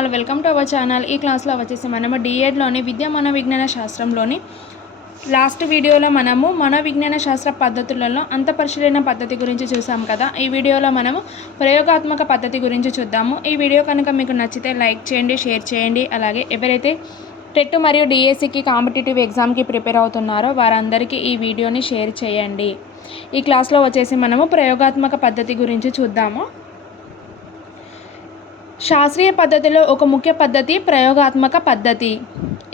All, welcome to our channel. ఈ క్లాస్లో వచ్చేసి మనము డిఎడ్లోని విద్యా మనోవిజ్ఞాన శాస్త్రంలోని లాస్ట్ వీడియోలో మనము మనోవిజ్ఞాన శాస్త్ర పద్ధతులలో అంతఃపరిశీలన పద్ధతి గురించి చూసాం కదా. ఈ వీడియోలో మనము ప్రయోగాత్మక పద్ధతి గురించి చూద్దాము. ఈ వీడియో కనుక మీకు నచ్చితే లైక్ చేయండి, షేర్ చేయండి. అలాగే ఎవరైతే టెట్ మరియు డిఎస్సికి కాంపిటేటివ్ ఎగ్జామ్కి ప్రిపేర్ అవుతున్నారో వారందరికీ ఈ వీడియోని షేర్ చేయండి. ఈ క్లాస్లో వచ్చేసి మనము ప్రయోగాత్మక పద్ధతి గురించి చూద్దాము. శాస్త్రీయ పద్ధతిలో ఒక ముఖ్య పద్ధతి ప్రయోగాత్మక పద్ధతి.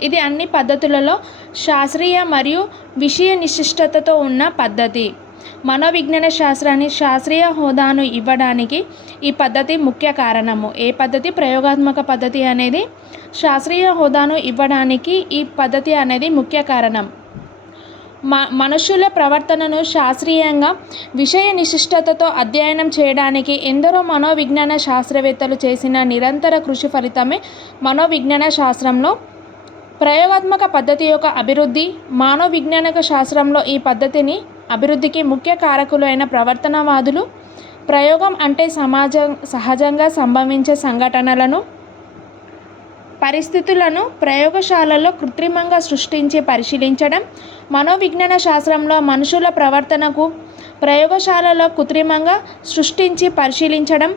ఇది అన్ని పద్ధతులలో శాస్త్రీయ మరియు విషయ నిశిష్టతతో ఉన్న పద్ధతి. మనోవిజ్ఞాన శాస్త్రాన్ని శాస్త్రీయ హోదాను ఇవ్వడానికి ఈ పద్ధతి ముఖ్య కారణము. ఏ పద్ధతి? ప్రయోగాత్మక పద్ధతి అనేది శాస్త్రీయ హోదాను ఇవ్వడానికి ఈ పద్ధతి అనేది ముఖ్య కారణం. మనుషుల ప్రవర్తనను శాస్త్రీయంగా విషయ నిశిష్టతతో అధ్యయనం చేయడానికి ఎందరో మనోవిజ్ఞాన శాస్త్రవేత్తలు చేసిన నిరంతర కృషి ఫలితమే మనోవిజ్ఞాన శాస్త్రంలో ప్రయోగాత్మక పద్ధతి యొక్క అభివృద్ధి. మనోవిజ్ఞానిక శాస్త్రంలో ఈ పద్ధతిని అభివృద్ధికి ముఖ్య కారకులైన ప్రవర్తనవాదులు ప్రయోగం అంటే సహజంగా సంభవించే సంఘటనలను, పరిస్థితులను ప్రయోగశాలలో కృత్రిమంగా సృష్టించి పరిశీలించడం. మనోవిజ్ఞాన శాస్త్రంలో మనుషుల ప్రవర్తనకు ప్రయోగశాలలో కృత్రిమంగా సృష్టించి పరిశీలించడం.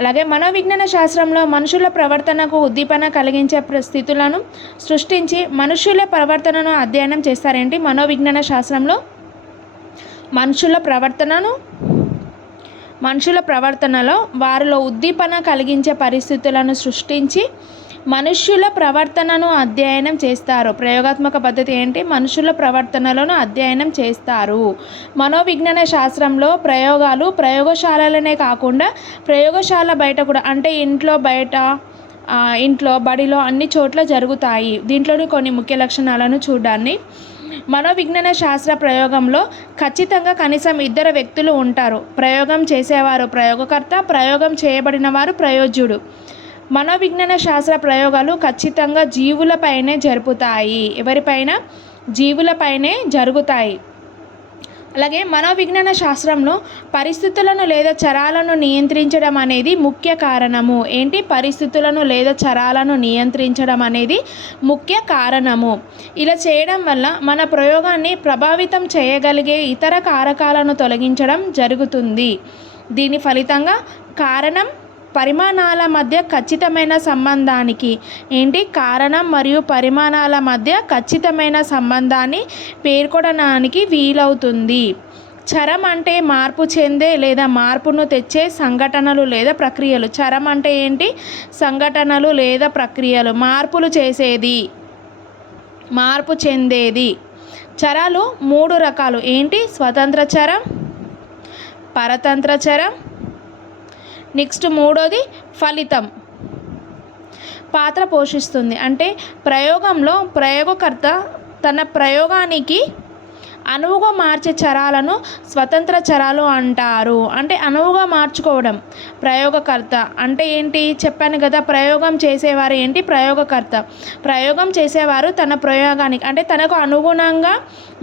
అలాగే మనోవిజ్ఞాన శాస్త్రంలో మనుషుల ప్రవర్తనకు ఉద్దీపన కలిగించే స్థితులను సృష్టించి మనుషుల ప్రవర్తనను అధ్యయనం చేస్తారేంటి? మనోవిజ్ఞాన శాస్త్రంలో మనుషుల ప్రవర్తనలో వారిలో ఉద్దీపన కలిగించే పరిస్థితులను సృష్టించి మనుష్యుల ప్రవర్తనను అధ్యయనం చేస్తారు. ప్రయోగాత్మక పద్ధతి ఏంటి? మనుషుల ప్రవర్తనలను అధ్యయనం చేస్తారు. మనోవిజ్ఞాన శాస్త్రంలో ప్రయోగాలు ప్రయోగశాలలనే కాకుండా ప్రయోగశాల బయట కూడా, అంటే ఇంట్లో, బయట, ఇంట్లో, బడిలో అన్ని చోట్ల జరుగుతాయి. దీంట్లోని కొన్ని ముఖ్య లక్షణాలను చూడండి. మనోవిజ్ఞాన శాస్త్ర ప్రయోగంలో ఖచ్చితంగా కనీసం ఇద్దరు వ్యక్తులు ఉంటారు. ప్రయోగం చేసేవారు ప్రయోగకర్త, ప్రయోగం చేయబడిన వారు ప్రయోజ్యుడు. మనోవిజ్ఞాన శాస్త్ర ప్రయోగాలు ఖచ్చితంగా జీవులపైనే జరుపుతాయి. ఎవరిపైన? జీవులపైనే జరుగుతాయి. అలాగే మనోవిజ్ఞాన శాస్త్రంలో పరిస్థితులను లేదా చరాలను నియంత్రించడం అనేది ముఖ్య కారణము. ఏంటి? పరిస్థితులను లేదా చరాలను నియంత్రించడం అనేది ముఖ్య కారణము. ఇలా చేయడం వల్ల మన ప్రయోగాన్ని ప్రభావితం చేయగలిగే ఇతర కారకాలను తొలగించడం జరుగుతుంది. దీని ఫలితంగా కారణం పరిమాణాల మధ్య ఖచ్చితమైన సంబంధానికి కారణం మరియు పరిమాణాల మధ్య ఖచ్చితమైన సంబంధాన్ని పేర్కొనడానికి వీలవుతుంది. చరం అంటే మార్పు చెందే లేదా మార్పును తెచ్చే సంఘటనలు లేదా ప్రక్రియలు. చరం అంటే ఏంటి? సంఘటనలు లేదా ప్రక్రియలు, మార్పులు చేసేది, మార్పు చెందేది. చరాలు 3 రకాలు. స్వతంత్ర చరం, పరతంత్ర చరం, నెక్స్ట్ మూడోది ఫలితం పాత్ర పోషిస్తుంది. అంటే ప్రయోగంలో ప్రయోగకర్త తన ప్రయోగానికి అనువుగా మార్చే చరాలను స్వతంత్ర చరాలు అంటారు. అంటే అనువుగా మార్చుకోవడం. ప్రయోగకర్త అంటే ఏంటి? చెప్పాను కదా, ప్రయోగం చేసేవారు ప్రయోగకర్త. ప్రయోగం చేసేవారు తన ప్రయోగానికి అంటే తనకు అనుగుణంగా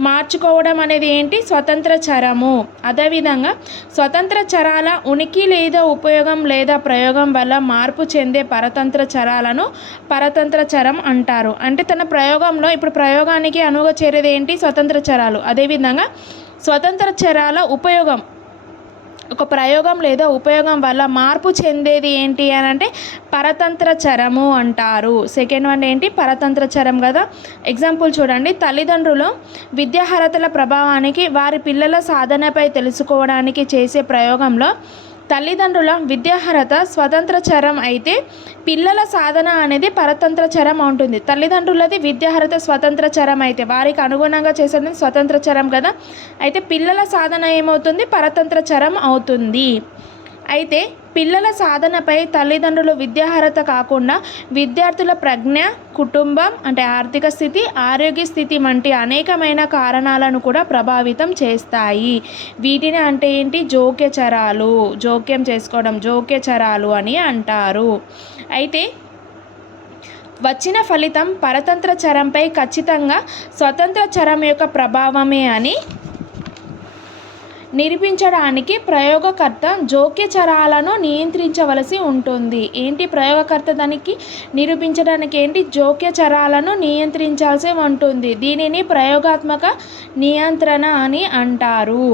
మార్చుకోవడం అనేది స్వతంత్ర చరము. అదేవిధంగా స్వతంత్ర చరాల ఉనికి లేదా ఉపయోగం లేదా ప్రయోగం వల్ల మార్పు చెందే పరతంత్ర చరాలను పరతంత్ర చరం అంటారు. అంటే తన ప్రయోగంలో ఇప్పుడు ప్రయోగానికి అనువుగా చేరేది స్వతంత్ర చరాలు. అదేవిధంగా స్వతంత్ర చరాల ఉపయోగం, ఒక ప్రయోగం లేదా ఉపయోగం వల్ల మార్పు చెందేది అని అంటే పరతంత్ర చరము అంటారు. సెకండ్ వన్ పరతంత్ర చరం కదా. ఎగ్జాంపుల్ చూడండి. తల్లిదండ్రులు విద్యార్హతల ప్రభావానికి వారి పిల్లల సాధనపై తెలుసుకోవడానికి చేసే ప్రయోగంలో తల్లిదండ్రుల విద్యార్హత స్వతంత్ర చరం అయితే పిల్లల సాధన అనేది పరతంత్ర చరం ఉంటుంది. తల్లిదండ్రులది విద్యార్హత స్వతంత్ర చరం అయితే వారికి అనుగుణంగా చేసేది స్వతంత్ర చరం కదా. అయితే పిల్లల సాధన ఏమవుతుంది? పరతంత్ర చరం అవుతుంది. అయితే పిల్లల సాధనపై తల్లిదండ్రులు విద్యార్హత కాకుండా విద్యార్థుల ప్రజ్ఞ, కుటుంబం అంటే ఆర్థిక స్థితి, ఆరోగ్య స్థితి వంటి అనేకమైన కారణాలను కూడా ప్రభావితం చేస్తాయి. వీటిని అంటే జోక్య చరాలు, జోక్యం చేసుకోవడం, జోక్య చరాలు అని అంటారు. అయితే వచ్చిన ఫలితం పరతంత్ర చరంపై ఖచ్చితంగా స్వతంత్ర చరం యొక్క ప్రభావమే అని నిరూపించడానికి ప్రయోగకర్త జోక్య చరాలను నియంత్రించవలసి ఉంటుంది. ఏంటి ప్రయోగకర్త దానికి నిరూపించడానికి ఏంటి జోక్య చరాలను నియంత్రించాల్సి ఉంటుంది. దీనిని ప్రయోగాత్మక నియంత్రణ అని అంటారు.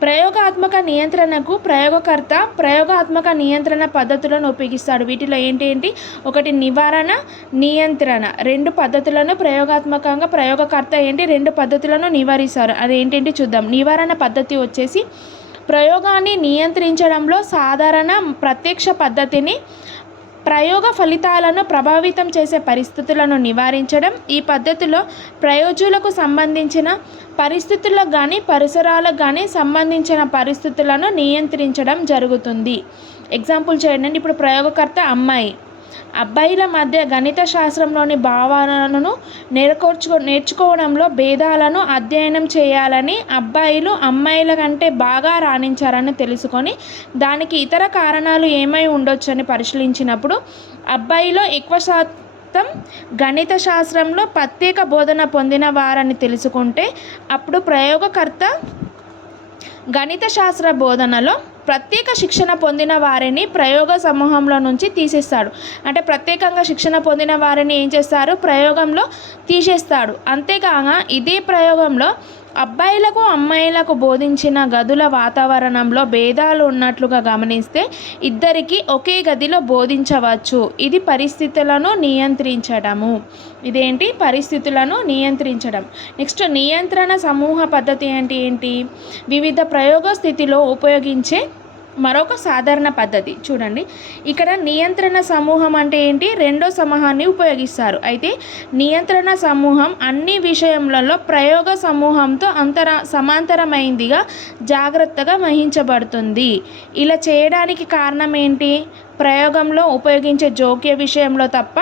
ప్రయోగాత్మక నియంత్రణకు ప్రయోగకర్త ప్రయోగాత్మక నియంత్రణ పద్ధతులను ఉపయోగిస్తాడు. వీటిలో ఏంటి ఒకటి నివారణ, నియంత్రణ. రెండు పద్ధతులను ప్రయోగకర్త రెండు పద్ధతులను నివారిస్తారు. అదేంటంటే చూద్దాం. నివారణ పద్ధతి వచ్చేసి ప్రయోగాన్ని నియంత్రించడంలో సాధారణ ప్రత్యక్ష పద్ధతిని ప్రయోగ ఫలితాలను ప్రభావితం చేసే పరిస్థితులను నివారించడం. ఈ పద్ధతిలో ప్రయోజకులకు సంబంధించిన పరిస్థితులకు కానీ పరిసరాలకు కానీ సంబంధించిన పరిస్థితులను నియంత్రించడం జరుగుతుంది. ఎగ్జాంపుల్ చేయండి. ఇప్పుడు ప్రయోగకర్త అబ్బాయిల మధ్య గణిత శాస్త్రంలోని భావనలను నేర్చుకోవడంలో భేదాలను అధ్యయనం చేయాలని, అబ్బాయిలు అమ్మాయిల కంటే బాగా రాణించారని తెలుసుకొని దానికి ఇతర కారణాలు ఏమై ఉండొచ్చని పరిశీలించినప్పుడు అబ్బాయిలో ఎక్కువ శాతం గణిత శాస్త్రంలో ప్రత్యేక బోధన పొందిన వారని తెలుసుకుంటే అప్పుడు ప్రయోగకర్త గణిత శాస్త్ర బోధనలో ప్రత్యేక శిక్షణ పొందిన వారిని ప్రయోగ సమూహంలో నుంచి తీసేస్తాడు. అంటే ప్రత్యేకంగా శిక్షణ పొందిన వారిని ఏం చేస్తారు, ప్రయోగంలో తీసేస్తాడు. అంతేకాక ఇదే ప్రయోగంలో అబ్బాయిలకు అమ్మాయిలకు బోధించిన గదుల వాతావరణంలో భేదాలు ఉన్నట్లుగా గమనిస్తే ఇద్దరికి ఒకే గదిలో బోధించవచ్చు. ఇది పరిస్థితులను నియంత్రించడము. ఇదేంటి పరిస్థితులను నియంత్రించడం. నెక్స్ట్ నియంత్రణ సమూహ పద్ధతి అంటే ఏంటి, వివిధ ప్రయోగ స్థితిలో ఉపయోగించే మరొక సాధారణ పద్ధతి. చూడండి, ఇక్కడ నియంత్రణ సమూహం అంటే ఏంటి, రెండో సమూహాన్ని ఉపయోగిస్తారు. అయితే నియంత్రణ సమూహం అన్ని విషయములలో ప్రయోగ సమూహంతో సమాంతరమైందిగా జాగ్రత్తగా వహించబడుతుంది. ఇలా చేయడానికి కారణం ఏంటి, ప్రయోగంలో ఉపయోగించే జోక్య విషయంలో తప్ప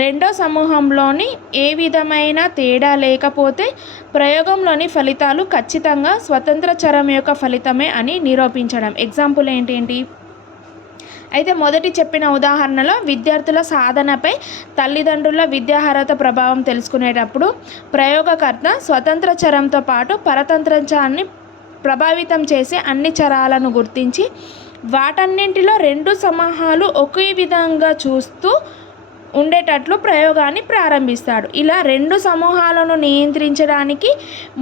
రెండో సమూహంలోని ఏ విధమైన తేడా లేకపోతే ప్రయోగంలోని ఫలితాలు ఖచ్చితంగా స్వతంత్ర చరం యొక్క ఫలితమే అని నిరూపించడం. ఎగ్జాంపుల్ ఏంటి, అయితే మొదటి చెప్పిన ఉదాహరణలో విద్యార్థుల సాధనపై తల్లిదండ్రుల విద్యార్హత ప్రభావం తెలుసుకునేటప్పుడు ప్రయోగకర్త స్వతంత్ర చరంతో పాటు పరతంత్రాన్ని ప్రభావితం చేసే అన్ని చరాలను గుర్తించి వాటన్నింటిలో రెండు సమూహాలు ఒకే విధంగా చూస్తూ ఉండేటట్లు ప్రయోగాన్ని ప్రారంభిస్తాడు. ఇలా రెండు సమూహాలను నియంత్రించడానికి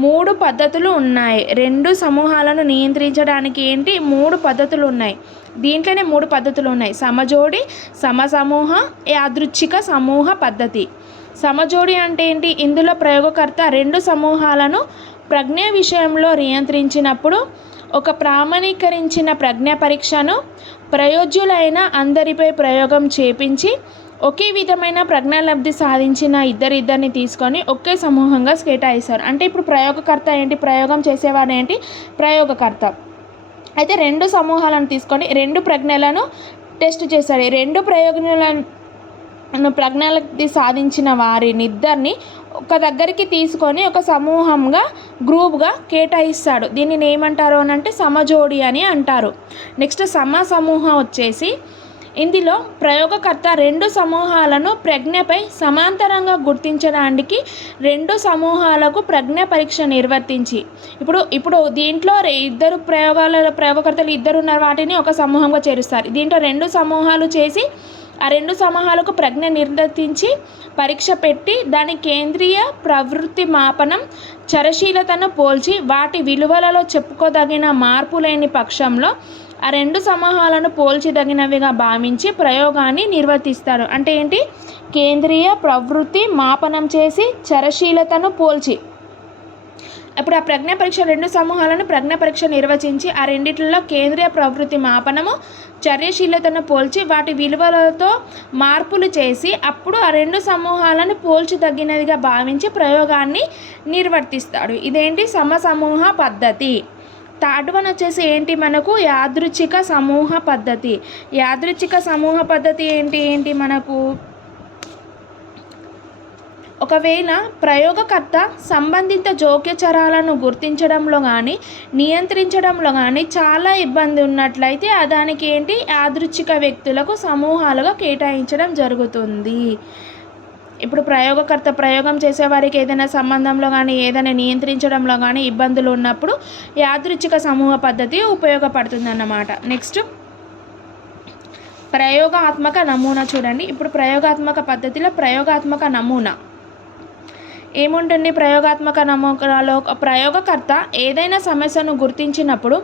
మూడు పద్ధతులు ఉన్నాయి. రెండు సమూహాలను నియంత్రించడానికి ఏంటి, మూడు పద్ధతులు ఉన్నాయి. దీంట్లోనే మూడు పద్ధతులు ఉన్నాయి. సమజోడి, సమసమూహ, యాదృచ్ఛిక సమూహ పద్ధతి. సమజోడి అంటే ఏంటి, ఇందులో ప్రయోగకర్త రెండు సమూహాలను ప్రజ్ఞ విషయంలో నియంత్రించినప్పుడు ఒక ప్రామాణీకరించిన ప్రజ్ఞ పరీక్షను ప్రయోజ్యులైన అందరిపై ప్రయోగం చేపించి ఒకే విధమైన ప్రజ్ఞాలబ్ధి సాధించిన ఇద్దరిని తీసుకొని ఒకే సమూహంగా కేటాయిస్తారు. అంటే ఇప్పుడు ప్రయోగకర్త ఏంటి, ప్రయోగం చేసేవాడు ఏంటి, ప్రయోగకర్త. అయితే రెండు సమూహాలను తీసుకొని రెండు ప్రజ్ఞలను టెస్ట్ చేశాడు. రెండు ప్రజ్ఞాలబ్ధి సాధించిన వారినిద్దరిని ఒక దగ్గరికి తీసుకొని ఒక సమూహంగా గ్రూప్గా కేటాయిస్తాడు. దీనిని ఏమంటారు అని అంటే సమజోడి అని అంటారు. నెక్స్ట్ సమూహం వచ్చేసి ఇందులో ప్రయోగకర్త రెండు సమూహాలను ప్రజ్ఞపై సమాంతరంగా గుర్తించడానికి రెండు సమూహాలకు ప్రజ్ఞ పరీక్ష నిర్వర్తించి ఇప్పుడు దీంట్లో ఇద్దరు ప్రయోగకర్తలు ఇద్దరు ఉన్న వాటిని ఒక సమూహంగా చేరుస్తారు. దీంట్లో రెండు సమూహాలు చేసి ఆ రెండు సమూహాలకు ప్రజ్ఞ నిర్వర్తించి పరీక్ష పెట్టి దాని కేంద్రీయ ప్రవృత్తి మాపనం చరశీలతను పోల్చి వాటి విలువలలో చెప్పుకోదగిన మార్పు లేని పక్షంలో ఆ రెండు సమూహాలను పోల్చిదగినవిగా భావించి ప్రయోగాన్ని నిర్వర్తిస్తారు. అంటే ఏంటి, కేంద్రీయ ప్రవృత్తి మాపనం చేసి చరశీలతను పోల్చి ఇప్పుడు ఆ ప్రజ్ఞ పరీక్ష రెండు సమూహాలను ప్రజ్ఞ పరీక్ష నిర్వచించి ఆ రెండిట్లో కేంద్రీయ ప్రవృత్తి మాపనము చర్యశీలతను పోల్చి వాటి విలువలతో మార్పులు చేసి అప్పుడు ఆ రెండు సమూహాలను పోల్చదగినదిగా భావించి ప్రయోగాన్ని నిర్వర్తిస్తాడు. ఇదేంటి సమసమూహ పద్ధతి. థర్డ్ వన్ వచ్చేసి ఏంటి మనకు యాదృచ్ఛిక సమూహ పద్ధతి. యాదృచ్ఛిక సమూహ పద్ధతి ఏంటి మనకు, ఒకవేళ ప్రయోగకర్త సంబంధిత జోక్య చరాలను గుర్తించడంలో కానీ నియంత్రించడంలో కానీ చాలా ఇబ్బంది ఉన్నట్లయితే దానికి ఏంటి యాదృచ్ఛిక వ్యక్తులకు సమూహాలుగా కేటాయించడం జరుగుతుంది. ఇప్పుడు ప్రయోగకర్త ప్రయోగం చేసేవారికి ఏదైనా సంబంధంలో కానీ ఏదైనా నియంత్రించడంలో కానీ ఇబ్బందులు ఉన్నప్పుడు యాదృచ్ఛిక సమూహ పద్ధతి ఉపయోగపడుతుందన్నమాట. నెక్స్ట్ ప్రయోగాత్మక నమూనా చూడండి. ఇప్పుడు ప్రయోగాత్మక పద్ధతిలో ప్రయోగాత్మక నమూనా ఏముంటుంది? ప్రయోగాత్మక నమూనాలో ప్రయోగకర్త ఏదైనా సమస్యను గుర్తించినప్పుడు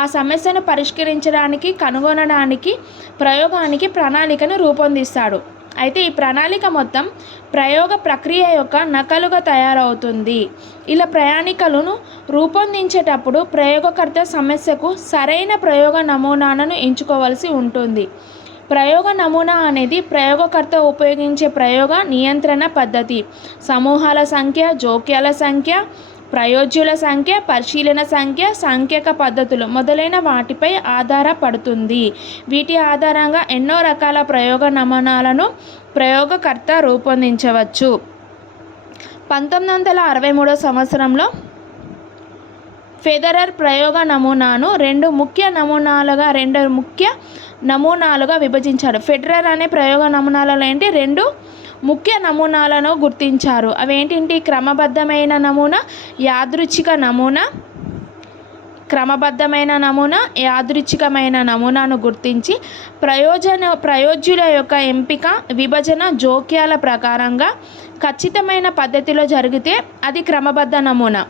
ఆ సమస్యను పరిష్కరించడానికి కనుగొనడానికి ప్రయోగానికి ప్రణాళికను రూపొందిస్తాడు. అయితే ఈ ప్రణాళిక మొత్తం ప్రయోగ ప్రక్రియ యొక్క నకలుగా తయారవుతుంది. ఇలా ప్రణాళికలను రూపొందించేటప్పుడు ప్రయోగకర్త సమస్యకు సరైన ప్రయోగ నమూనాను ఎంచుకోవాల్సి ఉంటుంది. ప్రయోగ నమూనా అనేది ప్రయోగకర్త ఉపయోగించే ప్రయోగ నియంత్రణ పద్ధతి. సమూహాల సంఖ్య, జోక్యాల సంఖ్య, ప్రయోజ్యుల సంఖ్య, పరిశీలన సంఖ్య, సాంఖ్యక పద్ధతులు మొదలైన వాటిపై ఆధారపడుతుంది. వీటి ఆధారంగా ఎన్నో రకాల ప్రయోగ నమూనాలను ప్రయోగకర్త రూపొందించవచ్చు. 1963 సంవత్సరంలో ఫెదరర్ ప్రయోగ నమూనాను రెండు ముఖ్య నమూనాలుగా విభజించాడు. ఫెడరర్ అనే ప్రయోగ నమూనాలలో ఏంటి? రెండు ముఖ్య నమూనాలను గుర్తించారు. అవేంటి? క్రమబద్ధమైన నమూనా, యాదృచ్ఛిక నమూనా. క్రమబద్ధమైన నమూనా, యాదృచ్ఛికమైన నమూనాను గుర్తించి ప్రయోజ్యుల యొక్క ఎంపిక, విభజన, జోక్యాల ప్రకారంగా ఖచ్చితమైన పద్ధతిలో జరిగితే అది క్రమబద్ధ నమూనా,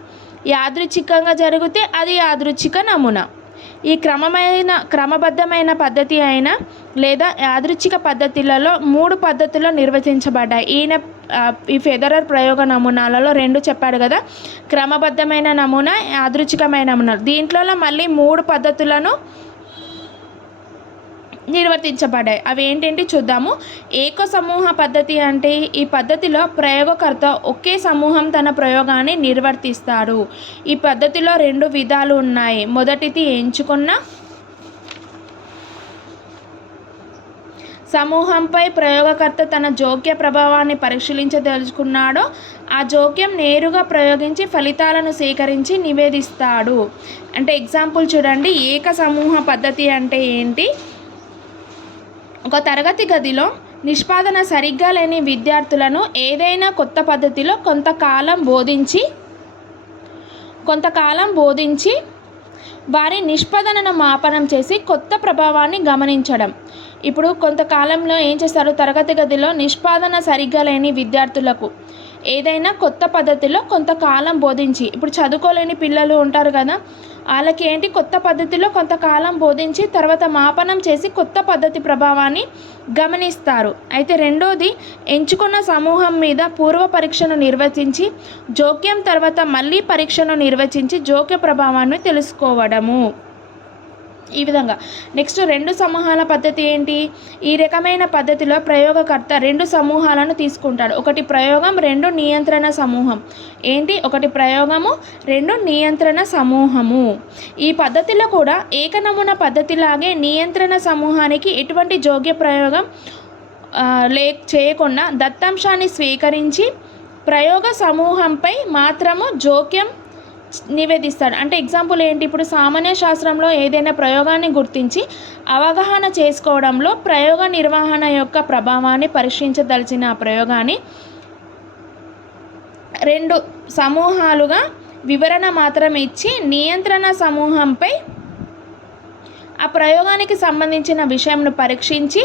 యాదృచ్ఛికంగా జరిగితే అది యాదృచ్ఛిక నమూనా. ఈ క్రమబద్ధమైన పద్ధతి అయినా లేదా యాదృచ్ఛిక పద్ధతులలో 3 పద్ధతులు నిర్వచించబడ్డాయి. ఈ ఫెదరర్ ప్రయోగ నమూనాలలో 2 చెప్పాడు కదా, క్రమబద్ధమైన నమూనా, యాదృచ్ఛికమైన నమూనా. దీంట్లో మళ్ళీ 3 పద్ధతులను నిర్వర్తించబడ్డాయి. అవి ఏంటంటే చూద్దాము. ఏక సమూహ పద్ధతి అంటే ఈ పద్ధతిలో ప్రయోగకర్త ఒకే సమూహం తన ప్రయోగాన్ని నిర్వర్తిస్తాడు. ఈ పద్ధతిలో 2 విధాలు ఉన్నాయి. మొదటిది ఎంచుకున్న సమూహంపై ప్రయోగకర్త తన జోక్య ప్రభావాన్ని పరిశీలించదలుచుకున్నాడో ఆ జోక్యం నేరుగా ప్రయోగించి ఫలితాలను సేకరించి నివేదిస్తాడు. అంటే ఎగ్జాంపుల్ చూడండి. ఏక సమూహ పద్ధతి అంటే ఏంటి? ఒక తరగతి గదిలో నిష్పాదన సరిగ్గా లేని విద్యార్థులను ఏదైనా కొత్త పద్ధతిలో కొంతకాలం బోధించి వారి నిష్పాదనను మాపనం చేసి కొత్త ప్రభావాన్ని గమనించడం. ఇప్పుడు కొంతకాలంలో ఏం చేస్తారు? తరగతి గదిలో నిష్పాదన సరిగ్గా లేని విద్యార్థులకు ఏదైనా కొత్త పద్ధతిలో కొంతకాలం బోధించి, ఇప్పుడు చదువుకోలేని పిల్లలు ఉంటారు కదా, వాళ్ళకి ఏంటి? కొత్త పద్ధతిలో కొంతకాలం బోధించి తర్వాత మాపనం చేసి కొత్త పద్ధతి ప్రభావాన్ని గమనిస్తారు. అయితే రెండోది ఎంచుకున్న సమూహం మీద పూర్వ పరీక్షను నిర్వచించి జోక్యం తర్వాత మళ్ళీ పరీక్షను నిర్వచించి జోక్య ప్రభావాన్ని తెలుసుకోవడము. ఈ విధంగా. నెక్స్ట్ 2 సమూహాల పద్ధతి ఏంటి? ఈ రకమైన పద్ధతిలో ప్రయోగకర్త 2 సమూహాలను తీసుకుంటాడు. ఒకటి ప్రయోగం, 2 నియంత్రణ సమూహం. ఏంటి? ఒకటి ప్రయోగము, 2 నియంత్రణ సమూహము. ఈ పద్ధతిలో కూడా ఏక నమూనా పద్ధతిలాగే నియంత్రణ సమూహానికి ఎటువంటి జోక్య ప్రయోగం చేయకుండా దత్తాంశాన్ని స్వీకరించి ప్రయోగ సమూహంపై మాత్రము జోక్యం నివేదిస్తాడు. అంటే ఎగ్జాంపుల్ ఏంటి? ఇప్పుడు సామాన్య శాస్త్రంలో ఏదైనా ప్రయోగాన్ని గుర్తించి అవగాహన చేసుకోవడంలో ప్రయోగ నిర్వహణ యొక్క ప్రభావాన్ని పరీక్షించదలిచిన ఆ ప్రయోగాన్ని 2 సమూహాలుగా వివరణ మాత్రం ఇచ్చి నియంత్రణ సమూహంపై ఆ ప్రయోగానికి సంబంధించిన విషయంను పరీక్షించి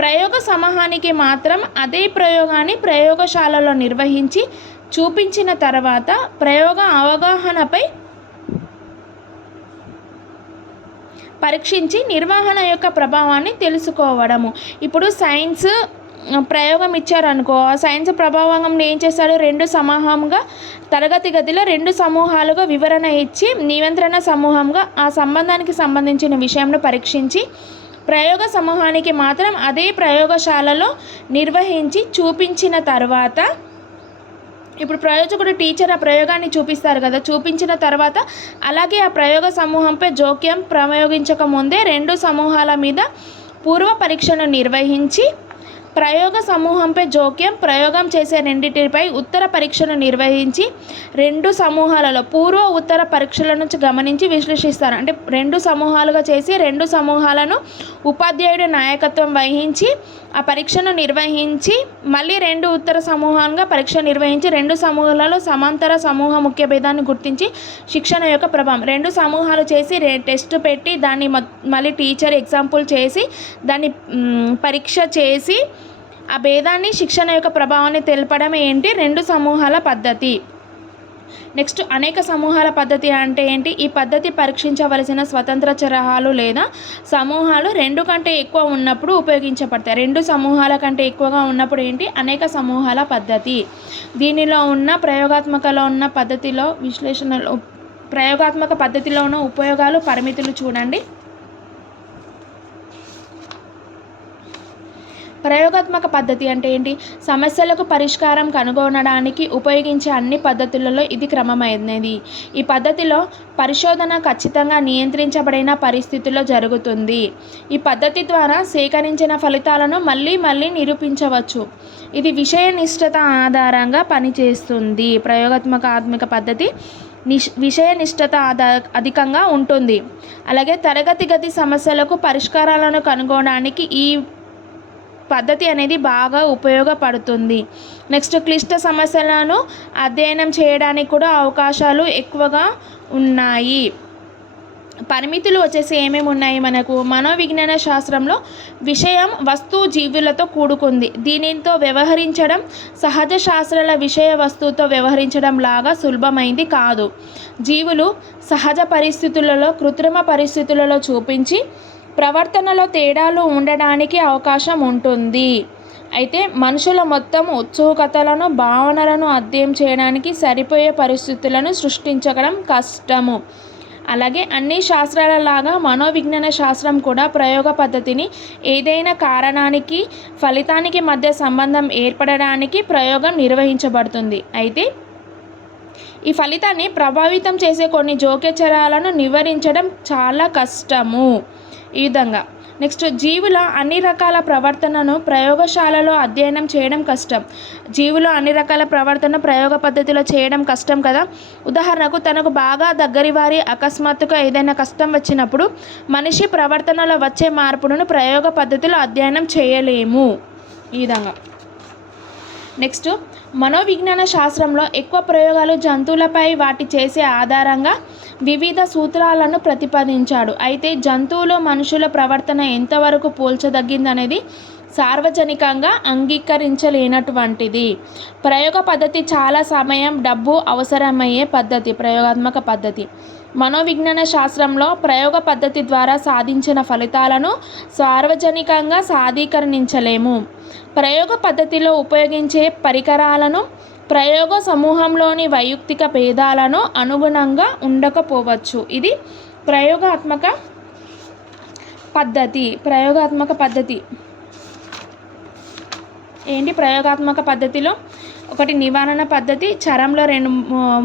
ప్రయోగ సమూహానికి మాత్రం అదే ప్రయోగాన్ని ప్రయోగశాలలో నిర్వహించి చూపించిన తర్వాత ప్రయోగ అవగాహనపై పరీక్షించి నిర్వహణ యొక్క ప్రభావాన్ని తెలుసుకోవడము. ఇప్పుడు సైన్స్ ప్రయోగం ఇచ్చారనుకో, ఆ సైన్స్ ప్రభావంలో ఏం చేస్తాడు? 2 సమూహంగా తరగతి గదిలో 2 సమూహాలుగా వివరణ ఇచ్చి నియంత్రణ సమూహంగా ఆ సంబంధానికి సంబంధించిన విషయంను పరీక్షించి ప్రయోగ సమూహానికి మాత్రం అదే ప్రయోగశాలలో నిర్వహించి చూపించిన తర్వాత, ఇప్పుడు ప్రయోజకుడు టీచర్ ఆ ప్రయోగాన్ని చూపిస్తారు కదా, చూపించిన తర్వాత అలాగే ఆ ప్రయోగ సమూహంపై జోక్యం ప్రయోగించక ముందే 2 సమూహాల మీద పూర్వ పరీక్షను నిర్వహించి ప్రయోగ సమూహంపై జోక్యం. ప్రయోగం చేసే రెండింటిపై ఉత్తర పరీక్షను నిర్వహించి 2 సమూహాలలో పూర్వ ఉత్తర పరీక్షల నుంచి గమనించి విశ్లేషిస్తారు. అంటే 2 సమూహాలుగా చేసి 2 సమూహాలను ఉపాధ్యాయుడు నాయకత్వం వహించి ఆ పరీక్షను నిర్వహించి మళ్ళీ 2 ఉత్తర సమూహాలుగా పరీక్ష నిర్వహించి 2 సమూహాలలో సమాంతర సమూహ ముఖ్య భేదాన్ని గుర్తించి శిక్షణ యొక్క ప్రభావం. 2 సమూహాలు చేసి టెస్ట్ పెట్టి దాన్ని మళ్ళీ టీచర్ ఎగ్జాంపుల్ చేసి దాన్ని పరీక్ష చేసి ఆ భేదాన్ని శిక్షణ యొక్క ప్రభావాన్ని తెలపడం ఏంటి? 2 సమూహాల పద్ధతి. నెక్స్ట్ అనేక సమూహాల పద్ధతి అంటే ఏంటి? ఈ పద్ధతి పరీక్షించవలసిన స్వతంత్ర చరహాలు లేదా సమూహాలు 2 కంటే ఎక్కువ ఉన్నప్పుడు ఉపయోగించబడతాయి. 2 సమూహాల కంటే ఎక్కువగా ఉన్నప్పుడు ఏంటి? అనేక సమూహాల పద్ధతి. దీనిలో ఉన్న ప్రయోగాత్మకలో ఉన్న పద్ధతిలో విశ్లేషణలో ప్రయోగాత్మక పద్ధతిలో ఉన్న ఉపయోగాలు పరిమితులు చూడండి. ప్రయోగాత్మక పద్ధతి అంటే ఏంటి? సమస్యలకు పరిష్కారం కనుగొనడానికి ఉపయోగించే అన్ని పద్ధతులలో ఇది క్రమమైనది. ఈ పద్ధతిలో పరిశోధన ఖచ్చితంగా నియంత్రించబడిన పరిస్థితుల్లో జరుగుతుంది. ఈ పద్ధతి ద్వారా సేకరించిన ఫలితాలను మళ్ళీ నిరూపించవచ్చు. ఇది విషయనిష్టత ఆధారంగా పనిచేస్తుంది. ప్రయోగాత్మక పద్ధతి విషయనిష్టత అధికంగా ఉంటుంది. అలాగే తరగతి గది సమస్యలకు పరిష్కారాలను కనుగొనడానికి ఈ పద్ధతి అనేది బాగా ఉపయోగపడుతుంది. నెక్స్ట్ క్లిష్ట సమస్యలను అధ్యయనం చేయడానికి కూడా అవకాశాలు ఎక్కువగా ఉన్నాయి. పరిమితులు వచ్చేసి ఏమేమి ఉన్నాయి మనకు? మనోవిజ్ఞాన శాస్త్రంలో విషయం వస్తువు జీవులతో కూడుకుంది. దీనితో వ్యవహరించడం సహజ శాస్త్రాల విషయ వస్తువుతో వ్యవహరించడం లాగా సులభమైంది కాదు. జీవులు సహజ పరిస్థితులలో కృత్రిమ పరిస్థితులలో చూపించి ప్రవర్తనలో తేడాలు ఉండడానికి అవకాశం ఉంటుంది. అయితే మనుషుల మొత్తం ఉత్సుకతలను భావనలను అధ్యయనం చేయడానికి సరిపోయే పరిస్థితులను సృష్టించడం కష్టము. అలాగే అన్ని శాస్త్రాల లాగా మనోవిజ్ఞాన శాస్త్రం కూడా ప్రయోగ పద్ధతిని ఏదైనా కారణానికి ఫలితానికి మధ్య సంబంధం ఏర్పడడానికి ప్రయోగం నిర్వహించబడుతుంది. అయితే ఈ ఫలితాన్ని ప్రభావితం చేసే కొన్ని జోక్యచరాలను నివారించడం చాలా కష్టము. ఈ విధంగా నెక్స్ట్ జీవుల అన్ని రకాల ప్రవర్తనను ప్రయోగశాలలో అధ్యయనం చేయడం కష్టం. జీవులు అన్ని రకాల ప్రవర్తన ప్రయోగ పద్ధతిలో చేయడం కష్టం కదా. ఉదాహరణకు తనకు బాగా దగ్గరి వారి అకస్మాత్తుగా ఏదైనా కష్టం వచ్చినప్పుడు మనిషి ప్రవర్తనలో వచ్చే మార్పులను ప్రయోగ పద్ధతిలో అధ్యయనం చేయలేము. ఈ విధంగా నెక్స్ట్ మనోవిజ్ఞాన శాస్త్రంలో ఎక్కువ ప్రయోగాలు జంతువులపై వాటి చేసే ఆధారంగా వివిధ సూత్రాలను ప్రతిపాదించాడు. అయితే జంతువులు మనుషుల ప్రవర్తన ఎంతవరకు పోల్చదగ్గిందనేది సార్వజనికంగా అంగీకరించలేనటువంటిది. ప్రయోగ పద్ధతి చాలా సమయం డబ్బు అవసరమయ్యే పద్ధతి. ప్రయోగాత్మక పద్ధతి మనోవిజ్ఞాన శాస్త్రంలో ప్రయోగ పద్ధతి ద్వారా సాధించిన ఫలితాలను సార్వజనికంగా సాధీకరించలేము. ప్రయోగ పద్ధతిలో ఉపయోగించే పరికరాలను ప్రయోగ సమూహంలోని వైయక్తిక భేదాలను అనుగుణంగా ఉండకపోవచ్చు. ఇది ప్రయోగాత్మక పద్ధతి ఏంటి? ప్రయోగాత్మక పద్ధతిలో ఒకటి నివారణ పద్ధతి, చరంలో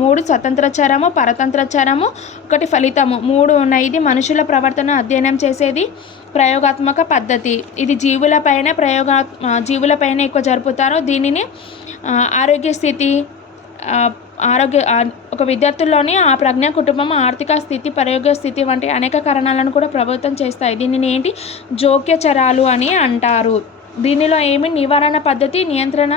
3 స్వతంత్ర చరము, పరతంత్ర చరము, ఒకటి ఫలితము 3 ఉన్నాయి. ఇది మనుషుల ప్రవర్తన అధ్యయనం చేసేది ప్రయోగాత్మక పద్ధతి. ఇది జీవులపైన ఎక్కువ జరుపుతారు. దీనిని ఆరోగ్య స్థితి, ఒక విద్యార్థుల్లోని ఆ ప్రజ్ఞ, కుటుంబం, ఆర్థిక స్థితి, ప్రయోగ స్థితి వంటి అనేక కారణాలను కూడా ప్రభావితం చేస్తాయి. దీనిని ఏంటి? జోక్యచరాలు అని అంటారు. దీనిలో ఏమి? నివారణ పద్ధతి, నియంత్రణ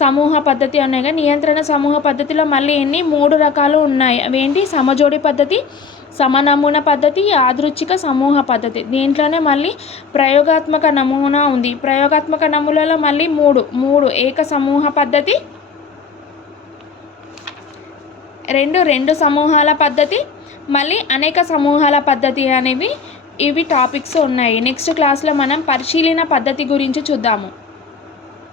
సమూహ పద్ధతి ఉన్నాయి. నియంత్రణ సమూహ పద్ధతిలో మళ్ళీ 3 రకాలు ఉన్నాయి. అవేంటి? సమజోడి పద్ధతి, సమనమూన పద్ధతి, యాదృచ్ఛిక సమూహ పద్ధతి. దీంట్లోనే మళ్ళీ ప్రయోగాత్మక నమూనా ఉంది. ప్రయోగాత్మక నమూనాలో మళ్ళీ 3 ఏక సమూహ పద్ధతి, 2 సమూహాల పద్ధతి, మళ్ళీ అనేక సమూహాల పద్ధతి అనేవి ఇవి టాపిక్స్ ఉన్నాయి. నెక్స్ట్ క్లాస్లో మనం పరిశీలన పద్ధతి గురించి చూద్దాము.